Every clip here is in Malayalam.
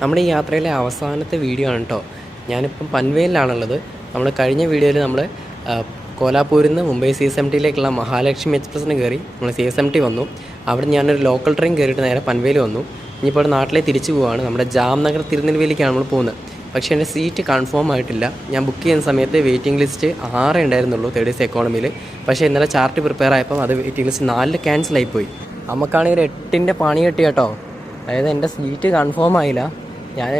നമ്മുടെ ഈ യാത്രയിലെ അവസാനത്തെ വീഡിയോ ആണ് കേട്ടോ ഞാനിപ്പം പൻവേലിലാണുള്ളത് നമ്മൾ കഴിഞ്ഞ വീഡിയോയിൽ നമ്മൾ കോലാപൂരിൽ നിന്ന് മുംബൈ സി എസ് എം ടിയിലേക്കുള്ള മഹാലക്ഷ്മി എക്സ്പ്രസ്സിന് കയറി നമ്മൾ സി എസ് എം ടി വന്നു. അവിടെ ഞാനൊരു ലോക്കൽ ട്രെയിൻ കയറിയിട്ട് നേരെ പൻവേൽ വന്നു. ഇനിയിപ്പോൾ അവിടെ നാട്ടിലേ തിരിച്ചു പോവുകയാണ് നമ്മുടെ ജാംനഗർ തിരുനെൽവേലിക്കാണ് നമ്മൾ പോകുന്നത്. പക്ഷേ എന്റെ സീറ്റ് കൺഫേം ആയിട്ടില്ല. ഞാൻ ബുക്ക് ചെയ്യുന്ന സമയത്ത് വെയിറ്റിംഗ് ലിസ്റ്റ് ആറേ ഉണ്ടായിരുന്നുള്ളൂ തേർഡ് ഡേയ്സ് എക്കോണമിയിൽ. പക്ഷേ ഇന്നലെ ചാർട്ട് പ്രിപ്പയർ ആയപ്പോൾ അത് വെയിറ്റിംഗ് ലിസ്റ്റ് നാലിൽ ക്യാൻസൽ ആയിപ്പോയി നമുക്കാണെങ്കിൽ ഒരു എട്ടിന്റെ പണി കിട്ടി കേട്ടോ. അതായത് എന്റെ സീറ്റ് കൺഫേം ആയില്ല. ഞാൻ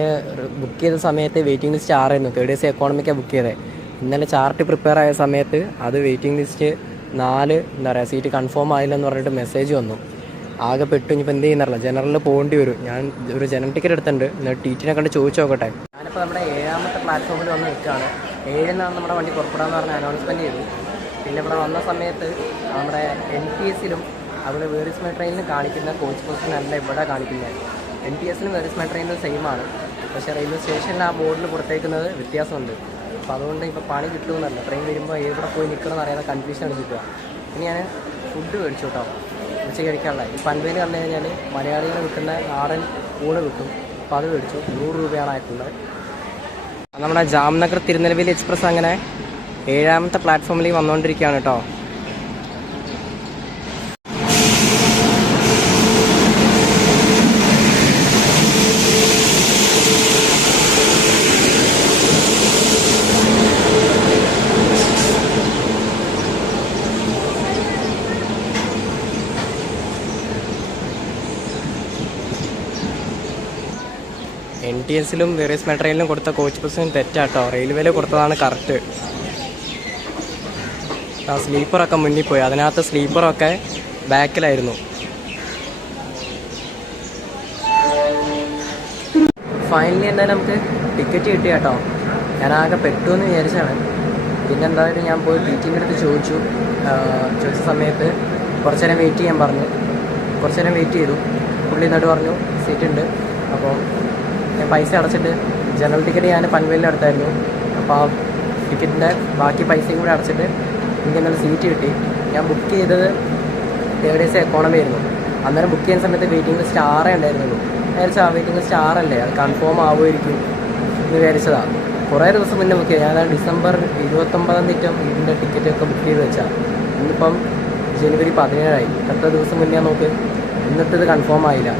ബുക്ക് ചെയ്ത സമയത്ത് വെയിറ്റിംഗ് ലിസ്റ്റ് ആറായിരുന്നു. തേർഡ് ഡേയ്സ് എക്കോണമിക്കാണ് ബുക്ക് ചെയ്തത് ഇന്നലെ ചാർട്ട് പ്രിപ്പയർ ആയ സമയത്ത് അത് വെയിറ്റിംഗ് ലിസ്റ്റ് നാല് എന്താ പറയുക സീറ്റ് കൺഫേം ആയില്ലെന്ന് പറഞ്ഞിട്ട് മെസ്സേജ് വന്നു. ആകെ പെട്ടു ഇനിയിപ്പോൾ എന്ത് ചെയ്യുന്നറിയില്ല. ജനറലിൽ പോകേണ്ടി വരും. ഞാൻ ഒരു ജനറൽ ടിക്കറ്റ് എടുത്തിട്ടുണ്ട്. എന്നിട്ട് ടീച്ചറിനെ കണ്ട് ചോദിച്ചു നോക്കട്ടെ. ഞാനിപ്പോൾ നമ്മുടെ ഏഴാമത്തെ പ്ലാറ്റ്ഫോമിൽ വന്ന് നിൽക്കുകയാണ്. ഏഴിനാണ് നമ്മുടെ വണ്ടി പുറപ്പെടാന്ന് പറഞ്ഞ അനൗൺസ്മെന്റ് ചെയ്തു. പിന്നെ ഇവിടെ വന്ന സമയത്ത് നമ്മുടെ എൻ പി എസിലും അതുപോലെ വേറിസ്മ ട്രെയിനിലും കാണിക്കുന്ന കോച്ച് പോസ്റ്റിനല്ല ഇവിടെ കാണിക്കുന്നത് എൻ ടി എസിലും വേറിസ്മ ട്രെയിനിലും സെയിം ആണ്. പക്ഷേ റെയിൽവേ സ്റ്റേഷനിൽ ആ ബോർഡിൽ പുറത്തേക്കുന്നത് വ്യത്യാസമുണ്ട്. അപ്പോൾ അതുകൊണ്ട് ഇപ്പോൾ പണി കിട്ടുമെന്നല്ല. ട്രെയിൻ വരുമ്പോൾ എവിടെ പോയി നിൽക്കണമെന്ന് അറിയാതെ കൺഫ്യൂഷൻ അടിച്ചിട്ടുക ഇനി ഞാൻ ഫുഡ് മേടിച്ചു കേട്ടോ ഉച്ച കഴിക്കാനുള്ള. ഈ പൻവേൽ കണ്ടു കഴിഞ്ഞാൽ മലയാളികൾ വിൽക്കുന്ന നാടൻ ഊണ് കിട്ടും. അപ്പോൾ അത് മേടിച്ചു. നൂറ് രൂപയാണ് ആയിട്ടുള്ളത്. നമ്മുടെ ജാംനഗർ തിരുനെൽവേലി എക്സ്പ്രസ് അങ്ങനെ ഏഴാമത്തെ പ്ലാറ്റ്ഫോമിൽ വന്നുകൊണ്ടിരിക്കുകയാണ് കേട്ടോ ടി എസിലും വേറിയസ് മെട്രയിലും കൊടുത്ത കോച്ച് ബസ്സിനും തെറ്റാട്ടോ. റെയിൽവേയിൽ കൊടുത്തതാണ് കറക്റ്റ് ആ സ്ലീപ്പറൊക്കെ മുന്നിൽ പോയി. അതിനകത്ത് സ്ലീപ്പറൊക്കെ ബാക്കിലായിരുന്നു. ഫൈനലി എന്തായാലും നമുക്ക് ടിക്കറ്റ് കിട്ടി കേട്ടോ. ഞാൻ ആകെ പെട്ടു എന്ന് വിചാരിച്ചാണ്. പിന്നെ എന്തായാലും ഞാൻ പോയി ടിന്റെ അടുത്ത് ചോദിച്ചു. ചോദിച്ച സമയത്ത് കുറച്ച് നേരം വെയിറ്റ് ചെയ്യാൻ പറഞ്ഞു. കുറച്ച് നേരം വെയിറ്റ് ചെയ്തു. പുള്ളി എന്നിട്ട് പറഞ്ഞു സീറ്റ് ഉണ്ട്. അപ്പോൾ ഞാൻ പൈസ അടച്ചിട്ട് ജനറൽ ടിക്കറ്റ് ഞാൻ പൻവേലിൽ എടുത്തായിരുന്നു അപ്പോൾ ആ ടിക്കറ്റിന്റെ ബാക്കി പൈസയും കൂടി അടച്ചിട്ട് എനിക്ക് ഇന്നലെ സീറ്റ് കിട്ടി. ഞാൻ ബുക്ക് ചെയ്തത് തേർഡ് എക്കോണമി ആയിരുന്നു. അന്നേരം ബുക്ക് ചെയ്യുന്ന സമയത്ത് വെയിറ്റിംഗ് ലിസ്റ്റ് ആറേ ഉണ്ടായിരുന്നുള്ളൂ. വിചാരിച്ചാൽ വെയിറ്റിംഗ് ലിസ്റ്റ് ആറല്ലേ? അത് കൺഫേം ആവുമായിരിക്കും എന്ന് വിചാരിച്ചതാണ് കുറേ ദിവസം മുന്നേ ബുക്ക് ചെയ്തു. ഞാൻ ഡിസംബർ ഇരുപത്തൊമ്പതാം തീയതി ഇതിന്റെ ടിക്കറ്റ് ഒക്കെ ബുക്ക് ചെയ്ത് വെച്ചാൽ ഇന്നിപ്പം ജനുവരി പതിനേഴായി. എത്ര ദിവസം മുന്നേ നോക്ക്. ഇന്നത്തേത് കൺഫേം ആയില്ല.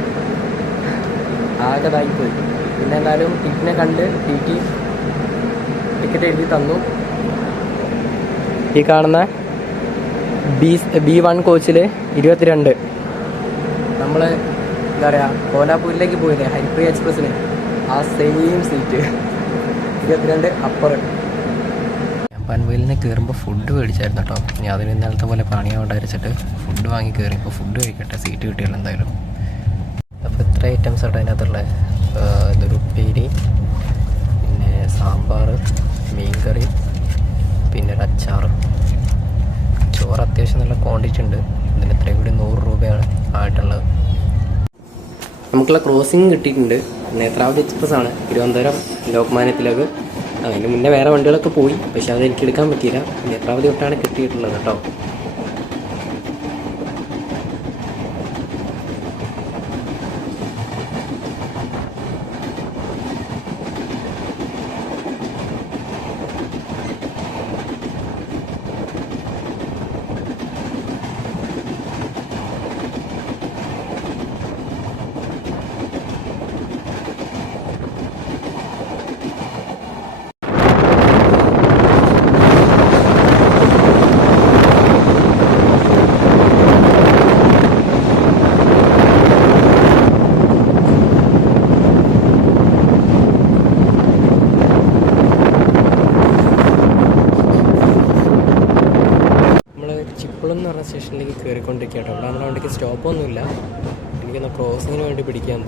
ആകെ ഇതായിപ്പോയി. പിന്നെ എന്തായാലും ടിക്കറ്റിനെ കണ്ട് ടി ടി ടിക്കറ്റ് എഴുതി തന്നു. ഈ കാണുന്ന ബി ബി വൺ കോച്ചിൽ ഇരുപത്തിരണ്ട്. നമ്മൾ എന്താ പറയുക കോലാപൂരിലേക്ക് പോയില്ലേ ഹരിപ്രിയ എക്സ്പ്രസ്സിന്. ആ സെയിം സീറ്റ് ഇരുപത്തിരണ്ട് അപ്പർ പൻവേലിനെ കയറുമ്പോൾ ഫുഡ് മേടിച്ചായിരുന്നു കേട്ടോ ഇനി അതിന് ഇന്നലത്തെ പോലെ പണിയാവണ്ട അരച്ചിട്ട് ഫുഡ് വാങ്ങി കയറി ഇപ്പോൾ ഫുഡ് കഴിക്കട്ടെ സീറ്റ് കിട്ടിയല്ലോ എന്തായാലും. അപ്പോൾ എത്ര ഐറ്റംസ് ആണ് അതിനകത്തുള്ളത് ഇതൊരു ഉപ്പേരി പിന്നെ സാമ്പാർ മീൻകറി പിന്നെ ഒരു അച്ചാർ ചോറ് അത്യാവശ്യം നല്ല ക്വാണ്ടിറ്റി ഉണ്ട്. ഇതിന് ഇത്രയും കൂടി നൂറ് രൂപയാണ് ആയിട്ടുള്ളത്. നമുക്കുള്ള ക്രോസിംഗ് കിട്ടിയിട്ടുണ്ട്. നേത്രാവതി എക്സ്പ്രസ് ആണ്. തിരുവനന്തപുരം ലോകമാന്യത്തിലേക്ക് അതിന് മുന്നേ വേറെ വണ്ടികളൊക്കെ പോയി. പക്ഷേ അത് എനിക്ക് എടുക്കാൻ പറ്റിയില്ല. നേത്രാവതി തൊട്ടാണ് കിട്ടിയിട്ടുള്ളത് കേട്ടോ നമ്മൾ ചിപ്പിളം എന്ന് പറഞ്ഞ സ്റ്റേഷനിലേക്ക് കയറിക്കൊണ്ടിരിക്കുക കേട്ടോ അവിടെ നമ്മുടെ വണ്ടിക്ക് സ്റ്റോപ്പൊന്നുമില്ല എനിക്കൊന്ന് ക്രോസിങ്ങിന് വേണ്ടി പിടിക്കാൻ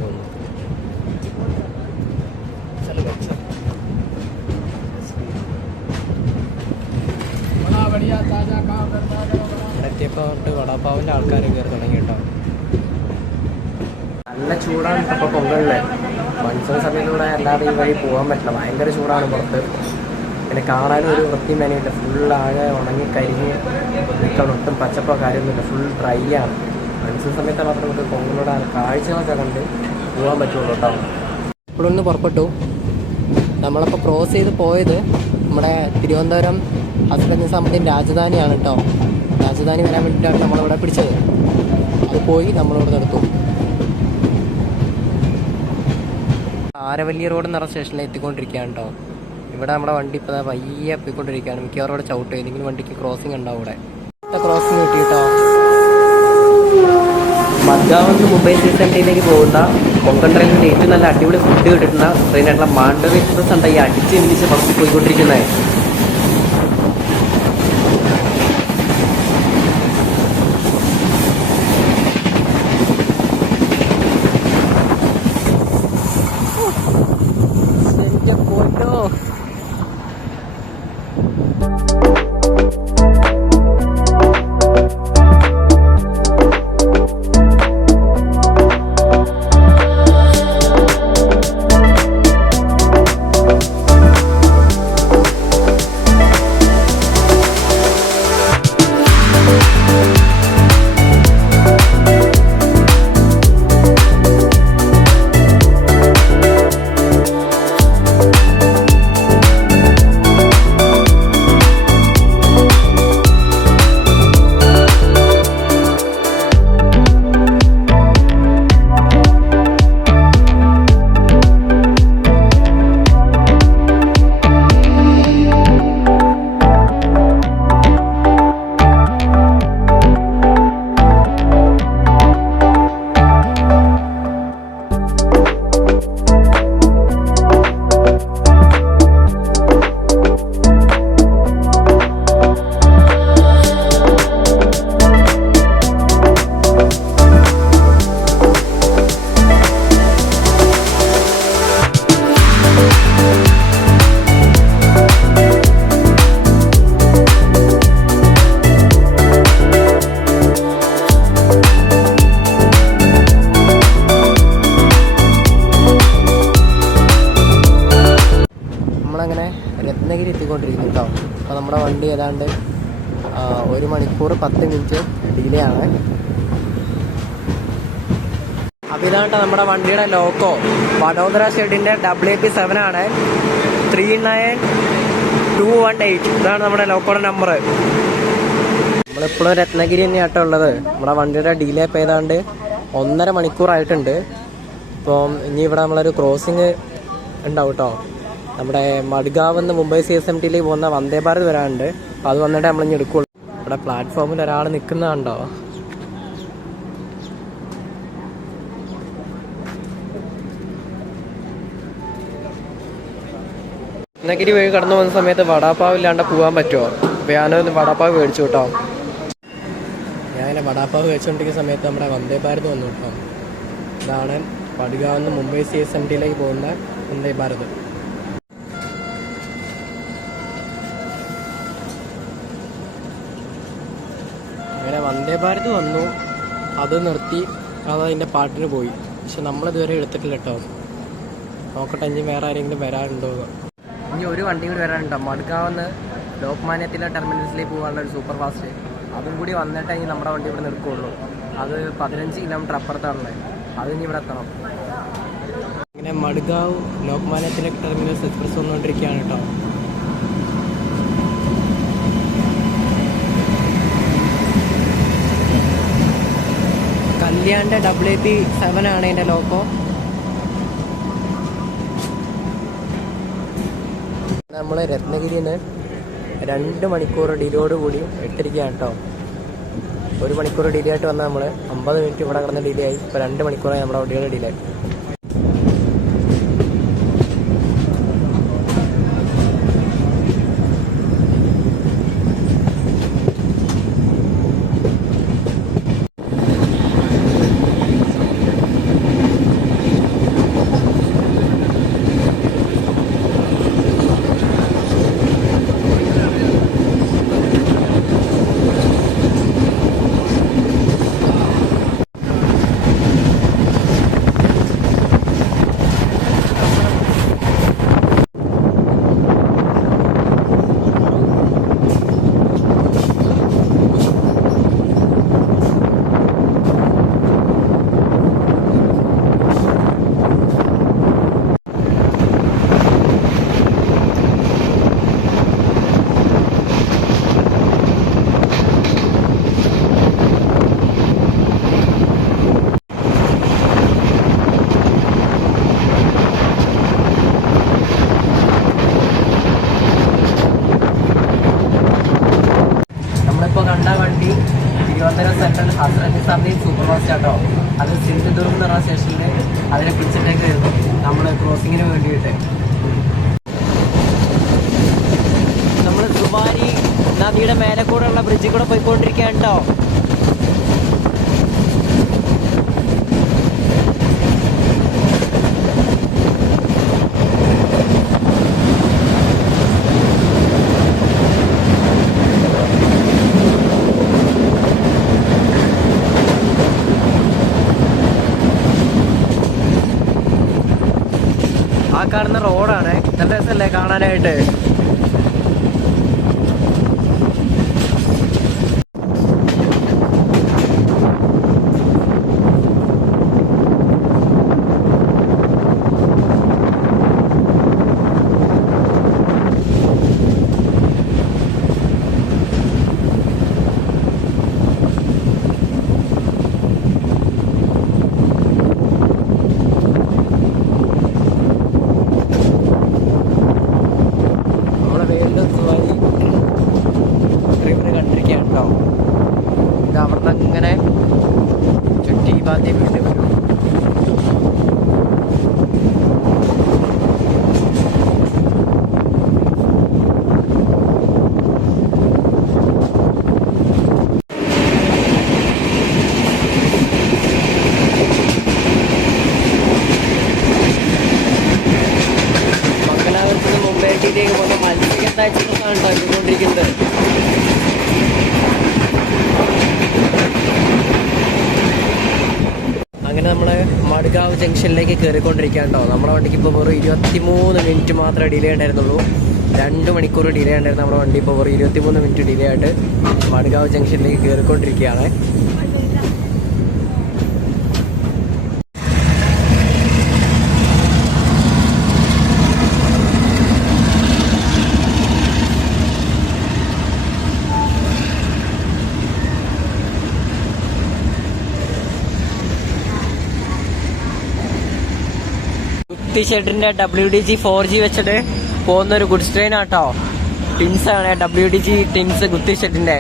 ഇവിടെ എത്തിയപ്പോൾ ആൾക്കാർ കയറി തുടങ്ങി കേട്ടോ നല്ല ചൂടാണ് ഇപ്പോൾ പൊങ്കലിൽ മൺസൂൺ സമയത്തൂടെ അല്ലാതെ ഈ വഴി പോകാൻ പറ്റില്ല. ഭയങ്കര ചൂടാണ് പുറത്ത്. പിന്നെ കാണാനും ഒരു വൃത്തിയും വേണമില്ല ഫുൾ ആകെ ഉണങ്ങി കരിഞ്ഞ് നിൽക്കണം ഒട്ടും പച്ചപ്പോ കാര്യമൊന്നുമില്ല. ഫുൾ ഡ്രൈ ആണ്. മൺസൂൺ സമയത്ത് മാത്രം നമുക്ക് പൊങ്കലോടെ കാഴ്ചകളൊക്കെ കണ്ട് പോകാൻ പറ്റുള്ളൂ കേട്ടോ. ഇവിടെ നിന്ന് പുറപ്പെട്ടു. നമ്മളപ്പോൾ ക്രോസ് ചെയ്ത് പോയത് നമ്മുടെ തിരുവനന്തപുരം ഹസ്ബൻഡ് സംബന്ധിൻ രാജധാനിയാണ് കേട്ടോ. രാജധാനി വരാൻ വേണ്ടിയിട്ടാണ് നമ്മളിവിടെ പിടിച്ചത്. അത് പോയി നമ്മളിവിടെ നടത്തും ആരവല്ലി റോഡ് പറഞ്ഞ സ്റ്റേഷനിൽ എത്തിക്കൊണ്ടിരിക്കുകയാണ് കേട്ടോ. ഇവിടെ നമ്മുടെ വണ്ടി ഇപ്പോൾ പയ്യെ എത്തിക്കൊണ്ടിരിക്കുകയാണ് മിക്കവാറും ഇവിടെ ചവിട്ട്. ഏതെങ്കിലും വണ്ടിക്ക് ക്രോസിംഗ് ഉണ്ടാവും ഇവിടെ ക്രോസിംഗ് കിട്ടി കേട്ടോ. മദ്ഗാവെന്ന് മുംബൈ സി സെന്ററിലേക്ക് പോകുന്ന കൊങ്കൺ ട്രെയിനിൽ ഏറ്റവും നല്ല അടിപൊളി ഫുഡ് കിട്ടുന്ന ട്രെയിനായിട്ടുള്ള മാണ്ഡവി എക്സ്പ്രസ് ഉണ്ട് ഈ അടിച്ച് എനിക്ക് ബസ്സിൽ പോയിക്കൊണ്ടിരിക്കുന്നത് നമ്മളങ്ങനെ രത്നഗിരി എത്തിക്കൊണ്ടിരിക്കുന്നു കേട്ടോ അപ്പോൾ നമ്മുടെ വണ്ടി ഏതാണ്ട് ഒരു മണിക്കൂർ പത്ത് മിനിറ്റ് ഡിലേ ആണ്. അപ്പോൾ നമ്മുടെ വണ്ടിയുടെ ലോക്കോ വഡോദര ഷെഡിന്റെ ഡബ്ല്യു പി സെവൻ ആണ്. Three nine two one eight ഇതാണ് നമ്മുടെ ലോക്കോയുടെ നമ്പർ നമ്മളിപ്പോഴും രത്നഗിരി തന്നെയാട്ടോ ഉള്ളത്. നമ്മുടെ വണ്ടിയുടെ ഡിലേ ഇപ്പോൾ ഏതാണ്ട് ഒന്നര മണിക്കൂറായിട്ടുണ്ട്. ഇപ്പം ഇനി ഇവിടെ നമ്മളൊരു ക്രോസിങ് ഉണ്ടാവും കേട്ടോ നമ്മുടെ മഡ്ഗാവ് എന്ന് മുംബൈ സി എസ് എം ടിയിലേക്ക് പോകുന്ന വന്ദേ ഭാരത് വരാനുണ്ട്. അത് വന്നിട്ട് നമ്മൾ ഇനി എടുക്കുള്ളൂ. ഇവിടെ പ്ലാറ്റ്ഫോമിൽ ഒരാൾ നിൽക്കുന്നതുണ്ടോ? രത്നഗിരി വഴി കടന്നു പോകുന്ന സമയത്ത് വടാപ്പാവ് ഇല്ലാണ്ട് പോകാൻ പറ്റുമോ? ഞാനൊന്ന് വടാപ്പാവ് മേടിച്ചു കേട്ടോ. ഞാൻ വടാപ്പാവ് മേടിച്ചുകൊണ്ടിരിക്കുന്ന സമയത്ത് നമ്മുടെ വന്ദേ ഭാരത് വന്നു കേട്ടോ. ഇതാണ് പടുകാവ് മുംബൈ സി എസ് എം ടിയിലേക്ക് പോകുന്ന വന്ദേ ഭാരത് അങ്ങനെ വന്ദേ ഭാരത് വന്നു അത് നിർത്തി അത് അതിന്റെ പാട്ടിന് പോയി. പക്ഷെ നമ്മളിതുവരെ എടുത്തിട്ടില്ല കേട്ടോ. നോക്കട്ടെ ഇനി വേറെ ആരെങ്കിലും വരാനുണ്ടോ? ഇനി ഒരു വണ്ടി കൂടി വരാനുണ്ടോ? മടുക്കാവുന്ന ലോക്മാന്യത്തിലെ ടെർമിനൽസിലേക്ക് പോകാനുള്ള ഒരു സൂപ്പർ ഫാസ്റ്റ് അതും കൂടി വന്നിട്ട് ഇനി നമ്മുടെ വണ്ടി ഇവിടെ നിൽക്കുകയുള്ളൂ. അത് പതിനഞ്ച് കിലോമീറ്റർ അപ്പുറത്താണ് അത് ഇനി ഇവിടെ എത്തണം. ഇങ്ങനെ മടുക്കാവ് ലോക്മാന്യത്തിലെ ടെർമിനൽസ് എക്സ്പ്രസ് വന്നുകൊണ്ടിരിക്കുകയാണ് കേട്ടോ. കല്യാണിന്റെ ഡബ്ല്യു പി സെവൻ ആണ് ഇതിന്റെ ലോക്കോ നമ്മൾ രത്നഗിരിയിൽ നിന്ന് രണ്ട് മണിക്കൂർ ഡിലോട് കൂടി എട്ടിരിക്കുകയാണ് കേട്ടോ. ഒരു മണിക്കൂർ ഡിലേ ആയിട്ട് വന്നാൽ നമ്മൾ അമ്പത് മിനിറ്റ് ഇവിടെ കിടന്ന് ഡിലേ ആയി. ഇപ്പോൾ രണ്ട് മണിക്കൂറായി നമ്മുടെ വണ്ടികൾ ഡിലേ എസ് ഹസ്രത്തി ടി സൂപ്പർ ഫാസ്റ്റ് ആട്ടോ. അത് സിന്ധുദുർഗ് എന്ന് പറഞ്ഞ സ്റ്റേഷനിൽ അതിനെ പിടിച്ചിട്ടേക്ക് വരുന്നു. നമ്മൾ ക്രോസിങ്ങിന് വേണ്ടിയിട്ട്. നമ്മൾ സുബാരി നദിയുടെ മേലെ കൂടെ ഉള്ള ബ്രിഡ്ജിൽ കൂടെ പോയിക്കൊണ്ടിരിക്കുകയാണ് കേട്ടോ ആ കാണുന്ന റോഡാണ്. നല്ല രസമല്ലേ കാണാനായിട്ട് നമ്മളെ വേൾഡ് സുവാരി റിവർ കണ്ടിരിക്കുകയാണ് കേട്ടോ ഇത് അവിടെ നിന്ന് ഇങ്ങനെ ചുറ്റി പാത്തി വീണ്ടും വരും മംഗലാപുരത്ത് നിന്ന് മുംബൈയിലേക്ക് പോകുന്ന മത്സ്യഗന്ധ എക്സ്പ്രസ്സാണ് കേട്ടോ ഇതുകൊണ്ടിരിക്കുന്നത് അങ്ങനെ നമ്മൾ മഡ്ഗാവ് ജംഗ്ഷനിലേക്ക് കയറിക്കൊണ്ടിരിക്കുകയാണ് നമ്മുടെ വണ്ടിക്ക് ഇപ്പോൾ വെറും ഇരുപത്തി മൂന്ന് മിനിറ്റ് മാത്രമേ ഡിലേ ഉണ്ടായിരുന്നുള്ളൂ. രണ്ട് മണിക്കൂർ ഡിലേ ഉണ്ടായിരുന്നു നമ്മുടെ വണ്ടി. ഇപ്പോൾ വെറും ഇരുപത്തി മൂന്ന് മിനിറ്റ് ഡിലേ ആയിട്ട് മഡ്ഗാവ് ജംഗ്ഷനിലേക്ക് കയറിക്കൊണ്ടിരിക്കുകയാണ് മുക്തി ഷെഡിന്റെ W D G four G വെച്ചിട്ട് പോകുന്ന ഒരു ഗുഡ്സ് ട്രെയിൻ ആട്ടോ. ടിൻസ് ആണ് W D G twins Gooty ഷെഡിന്റെ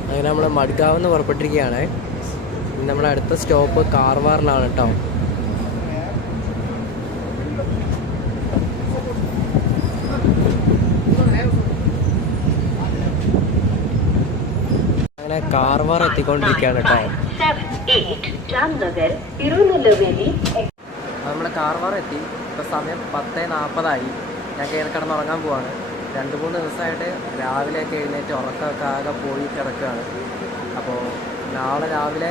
അങ്ങനെ നമ്മൾ മഡ്ഗാവ് നിന്ന് പുറപ്പെട്ടിരിക്കുകയാണ് നമ്മുടെ അടുത്ത സ്റ്റോപ്പ് കാർവാറിലാണ് കേട്ടോ. അങ്ങനെ കാർവാർ എത്തിക്കൊണ്ടിരിക്കുകയാണ് കേട്ടോ. നമ്മൾ കാർവാർ എത്തി. ഇപ്പോൾ സമയം പത്ത് നാൽപ്പതായി ഞാൻ കയറി കിടന്ന് ഉറങ്ങാൻ പോവാണ്. രണ്ട് മൂന്ന് ദിവസമായിട്ട് രാവിലെയൊക്കെ എഴുന്നേറ്റ് ഉറക്കമൊക്കെ ആകെ പോയി കിടക്കുകയാണ്. അപ്പോൾ നാളെ രാവിലെ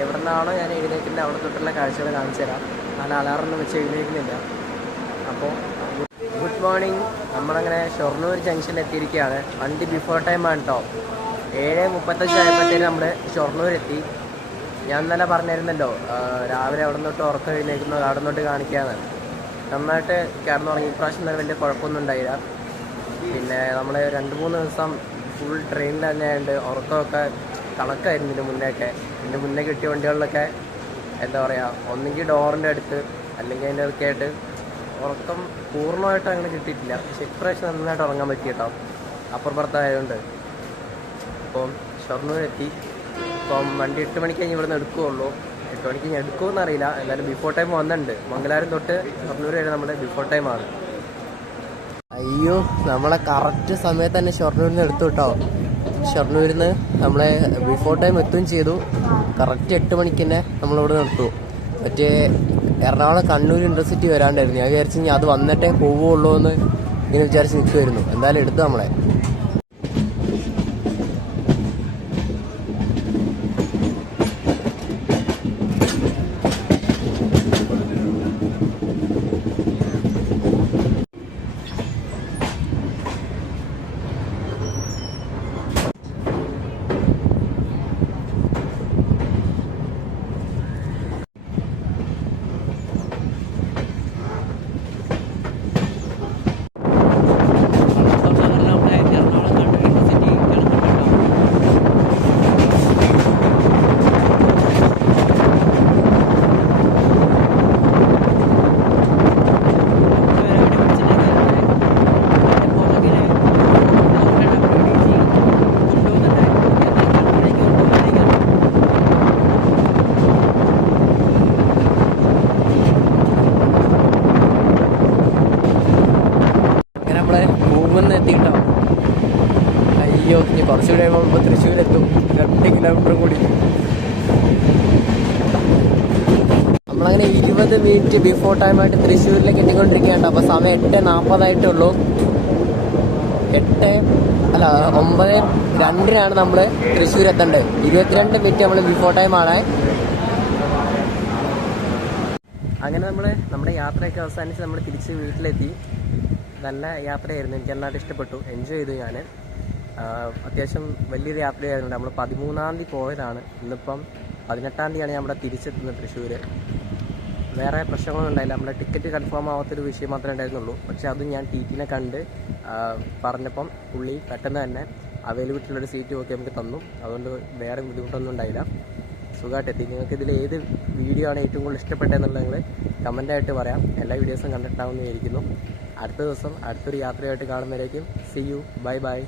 എവിടെ നിന്നാണോ ഞാൻ എഴുന്നേക്കുന്നത് അവിടെ തൊട്ടുള്ള കാഴ്ചകൾ കാണിച്ചു തരാം. ഞാൻ അലാറൊന്നും വെച്ച് എഴുന്നേൽക്കുന്നില്ല. അപ്പോൾ ഗുഡ് മോർണിംഗ് നമ്മളങ്ങനെ ഷൊർണൂർ ജംഗ്ഷനിൽ എത്തിയിരിക്കുകയാണ്. വണ്ടി ബിഫോർ ടൈം ആണ് കേട്ടോ ഏഴ് മുപ്പത്തഞ്ച് നമ്മൾ ഷൊർണൂർ എത്തി. ഞാൻ ഇന്നലെ പറഞ്ഞിരുന്നല്ലോ രാവിലെ അവിടെ നിന്നോട്ട് ഉറക്കം എഴുന്നേക്കുന്നത് അവിടെ നിന്നോട്ട് കാണിക്കാന്ന്. നന്നായിട്ട് കിടന്നുറങ്ങി ഇപ്രാവശ്യം തന്നെ വലിയ കുഴപ്പമൊന്നും ഉണ്ടായില്ല. പിന്നെ നമ്മൾ രണ്ട് മൂന്ന് ദിവസം ഫുൾ ട്രെയിനിൽ തന്നെ ആയതുകൊണ്ട് ഉറക്കമൊക്കെ കണക്കായിരുന്നു ഇതിന് മുന്നേയൊക്കെ. ഇതിന് മുന്നേ കിട്ടിയ വണ്ടികളിലൊക്കെ എന്താ പറയുക ഒന്നെങ്കിൽ ഡോറിന്റെ അടുത്ത് അല്ലെങ്കിൽ അതിന്റെ ഒക്കെ ആയിട്ട് ഉറക്കം പൂർണമായിട്ട് അങ്ങനെ കിട്ടിയിട്ടില്ല. പക്ഷെ ഇപ്രാവശ്യം നന്നായിട്ട് ഉറങ്ങാൻ പറ്റി കേട്ടോ. അപ്പുറപ്പുറത്തായതുകൊണ്ട് അപ്പം ഷൊർണൂർ ഇപ്പം വണ്ടി എട്ട് മണിക്ക് കഴിഞ്ഞ് ഇവിടുന്ന് എടുക്കുകയുള്ളൂ എട്ട് മണിക്ക് ഞാൻ എടുക്കുമെന്ന് അറിയില്ല. എന്തായാലും ബിഫോർ ടൈം വന്നിട്ടുണ്ട്. മംഗലാരം തൊട്ട് ഷൊർണൂർ വരെ നമ്മുടെ ബിഫോർ ടൈം ആണ്. അയ്യോ നമ്മളെ കറക്റ്റ് സമയത്ത് തന്നെ ഷൊർണൂരിൽ നിന്ന് എടുത്തു കേട്ടോ ഷൊർണൂരിൽ നിന്ന് നമ്മളെ ബിഫോർ ടൈം എത്തുകയും ചെയ്തു. കറക്റ്റ് എട്ട് മണിക്ക് തന്നെ നമ്മളിവിടെ നിർത്തും മറ്റേ എറണാകുളം കണ്ണൂർ യൂണിവേഴ്സിറ്റി വരാണ്ടായിരുന്നു. ഞാൻ വിചാരിച്ചു ഇനി അത് വന്നിട്ടേ പോവുള്ളൂ എന്ന് ഇങ്ങനെ വിചാരിച്ച് നിൽക്കുമായിരുന്നു എന്തായാലും എടുത്തു നമ്മളെ നമ്മുടെ കുന്നുമെന്ന് എത്തിയിട്ടോ അയ്യോ ഇനി കുറച്ചുകൂടെ നമ്മൾ തൃശ്ശൂരെത്തും രണ്ട് കിലോമീറ്റർ കൂടി. നമ്മളങ്ങനെ ഇരുപത് മിനിറ്റ് ബിഫോർ ടൈമായിട്ട് തൃശ്ശൂരിലേക്ക് എത്തിക്കൊണ്ടിരിക്കുകയാണ്. അപ്പോൾ സമയം എട്ട് നാൽപ്പതായിട്ടേ ഉള്ളൂ. എട്ട് അല്ല ഒമ്പത് രണ്ടിനാണ് നമ്മൾ തൃശ്ശൂർ എത്തേണ്ടത് ഇരുപത്തിരണ്ട് മിനിറ്റ് നമ്മൾ ബിഫോർ ടൈമാണ് അങ്ങനെ നമ്മൾ നമ്മുടെ യാത്രയൊക്കെ അവസാനിച്ച് നമ്മൾ തിരിച്ച് വീട്ടിലെത്തി. നല്ല യാത്രയായിരുന്നു. എനിക്ക് നന്നായിട്ട് ഇഷ്ടപ്പെട്ടു. എൻജോയ് ചെയ്തു ഞാൻ അത്യാവശ്യം വലിയൊരു യാത്രയായിരുന്നു. നമ്മൾ പതിമൂന്നാം തീയതി പോയതാണ്. ഇന്നിപ്പം പതിനെട്ടാം തീയതിയാണ് നമ്മുടെ തിരിച്ചെത്തുന്നത് തൃശ്ശൂർ വേറെ പ്രശ്നങ്ങളൊന്നും ഉണ്ടായില്ല. നമ്മുടെ ടിക്കറ്റ് കൺഫേം ആവാത്തൊരു വിഷയം മാത്രമേ ഉണ്ടായിരുന്നുള്ളൂ. പക്ഷേ അതും ഞാൻ ടി ടിനെ കണ്ട് പറഞ്ഞപ്പം പുള്ളി പെട്ടെന്ന് തന്നെ അവൈലബിലിറ്റിയുള്ളൊരു സീറ്റ് ഒക്കെ നമുക്ക് തന്നു. അതുകൊണ്ട് വേറെ ബുദ്ധിമുട്ടൊന്നും ഉണ്ടായില്ല. സുഖമായിട്ട് എത്തി. നിങ്ങൾക്ക് ഇതിൽ ഏത് വീഡിയോ ആണ് ഏറ്റവും കൂടുതൽ ഇഷ്ടപ്പെട്ടതെന്നുള്ളത് നിങ്ങൾ കമന്റായിട്ട് പറയാം. എല്ലാ വീഡിയോസും കണ്ടിട്ടാവുമെന്ന് വിചാരിക്കുന്നു. അടുത്ത ദിവസം അടുത്തൊരു യാത്രയായിട്ട് കാണുന്നവരേക്കും സി യു ബൈ ബൈ